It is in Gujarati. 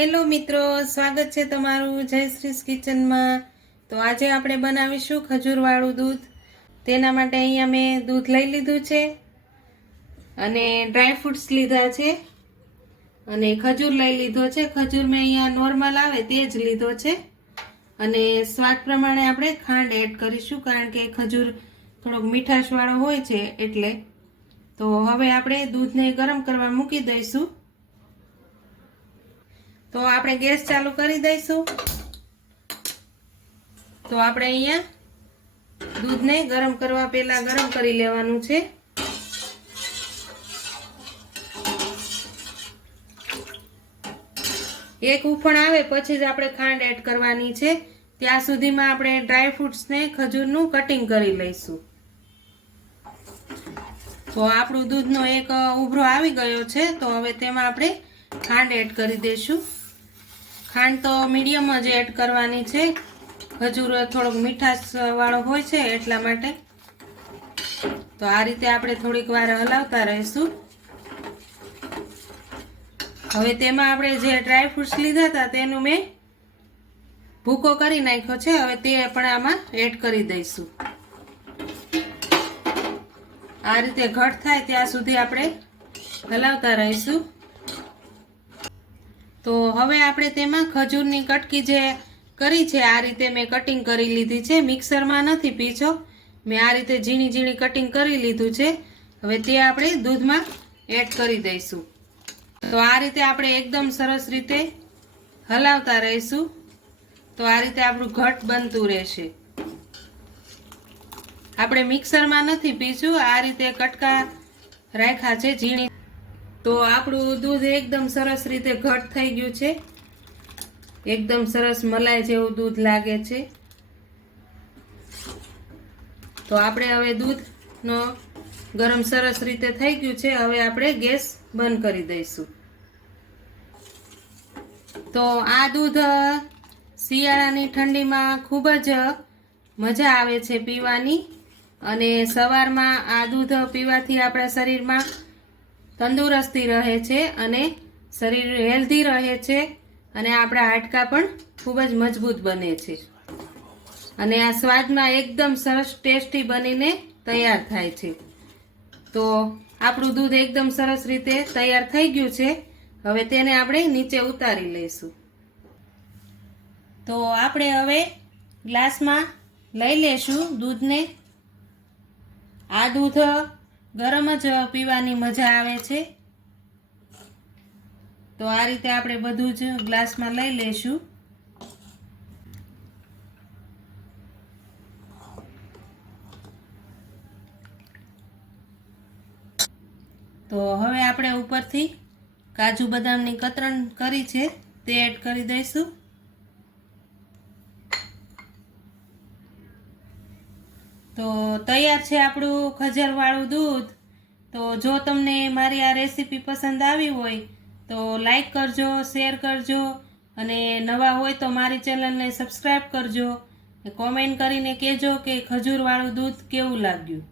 હેલો મિત્રો, સ્વાગત છે તમારું જયશ્રીસ કિચનમાં। તો આજે આપણે બનાવીશું ખજૂરવાળું દૂધ। તેના માટે અહીંયા મેં દૂધ લઈ લીધું છે અને ડ્રાય ફ્રૂટ્સ લીધા છે અને ખજૂર લઈ લીધો છે। ખજૂર મેં અહીંયા નોર્મલ આવે તે જ લીધો છે અને સ્વાદ પ્રમાણે આપણે ખાંડ એડ કરીશું, કારણ કે ખજૂર થોડોક મીઠાશવાળો હોય છે એટલે। તો હવે આપણે દૂધને ગરમ કરવા મૂકી દઈશું। તો આપણે ગેસ ચાલુ કરી દઈશું। તો આપણે અહીંયા દૂધને ગરમ કરવા પહેલા ગરમ કરી લેવાનું છે। એક ઉફણ આવે પછી જ આપણે ખાંડ એડ કરવાની છે। ત્યાં સુધીમાં આપણે ડ્રાય ફ્રૂટ્સને ખજૂરનું કટિંગ કરી લઈશું। તો આપણું દૂધનો એક ઉભરો આવી ગયો છે, તો હવે તેમાં આપણે ખાંડ એડ કરી દઈશું। ખાંડ તો મીડિયમ જ એડ કરવાની છે, ખજૂર થોડોક મીઠાશ વાળો હોય છે એટલા માટે। તો આ રીતે આપણે થોડીક વાર હલાવતા રહીશું। હવે તેમાં આપણે જે ડ્રાય ફ્રૂટ્સ લીધા હતા તેનું મેં ભૂકો કરી નાખ્યો છે, હવે તે પણ આમાં એડ કરી દઈશું। આ રીતે ઘટ થાય ત્યાં સુધી આપણે હલાવતા રહીશું। તો હવે આપણે તેમાં ખજૂરની કટકી જે કરી છે આ રીતે મેં કટિંગ કરી લીધી છે, મિક્સરમાં નથી પીછો, મેં આ રીતે ઝીણી ઝીણી કટિંગ કરી લીધું છે। હવે તે આપણે દૂધમાં એડ કરી દઈશું। તો આ રીતે આપણે એકદમ સરસ રીતે હલાવતા રહીશું। તો આ રીતે આપણું ઘટ બનતું રહેશે। આપણે મિક્સરમાં નથી પીશું, આ રીતે કટકા રાખ્યા છે ઝીણી। તો આપણું દૂધ એકદમ સરસ રીતે ઘટ થઈ ગયું છે, એકદમ સરસ મલાઈ જેવું દૂધ લાગે છે। તો આપણે હવે દૂધનો ગરમ સરસ રીતે થઈ ગયું છે, હવે આપણે ગેસ બંધ કરી દઈશું। તો આ દૂધ શિયાળાની ઠંડીમાં ખૂબ જ મજા આવે છે પીવાની, અને સવારમાં આ દૂધ પીવાથી આપણા શરીરમાં તંદુરસ્તી રહે છે અને શરીર હેલ્ધી રહે છે અને આપણા હાડકાં પણ ખૂબ જ મજબૂત બને છે અને આ સ્વાદમાં એકદમ સરસ ટેસ્ટી બનીને તૈયાર થાય છે। તો આપણું દૂધ એકદમ સરસ રીતે તૈયાર થઈ ગયું છે, હવે તેને આપણે નીચે ઉતારી લઈશું। તો આપણે હવે ગ્લાસમાં લઈ લેશું દૂધને। આ દૂધ ગરમ જ પીવાની મજા આવે છે। તો આ રીતે આપણે બધું જ ગ્લાસમાં લઈ લેશું। તો હવે આપણે ઉપરથી કાજુ બદામની કતરણ કરી છે તે એડ કરી દઈશું। તો તૈયાર છે આપણું ખજૂરવાળું દૂધ। તો જો તમને મારી આ રેસીપી પસંદ આવી હોય તો લાઈક કરજો, શેર કરજો અને નવા હોય તો મારી ચેનલને સબસ્ક્રાઈબ કરજો। કોમેન્ટ કરીને કહેજો કે ખજૂરવાળું દૂધ કેવું લાગ્યું।